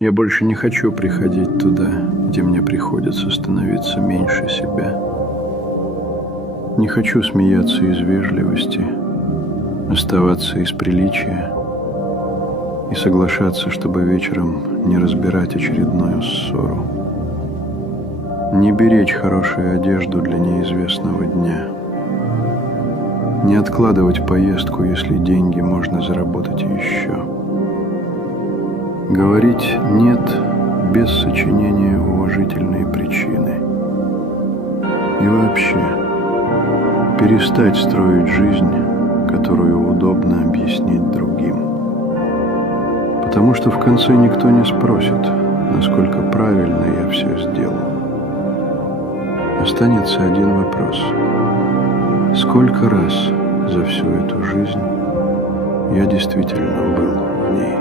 Я больше не хочу приходить туда, где мне приходится становиться меньше себя. Не хочу смеяться из вежливости, оставаться из приличия и соглашаться, чтобы вечером не разбирать очередную ссору. Не беречь хорошую одежду для неизвестного дня. Не откладывать поездку, если деньги можно заработать еще. Говорить «нет» без сочинения уважительной причины. И вообще, перестать строить жизнь, которую удобно объяснить другим. Потому что в конце никто не спросит, насколько правильно я все сделал. Останется один вопрос. Сколько раз за всю эту жизнь я действительно был в ней?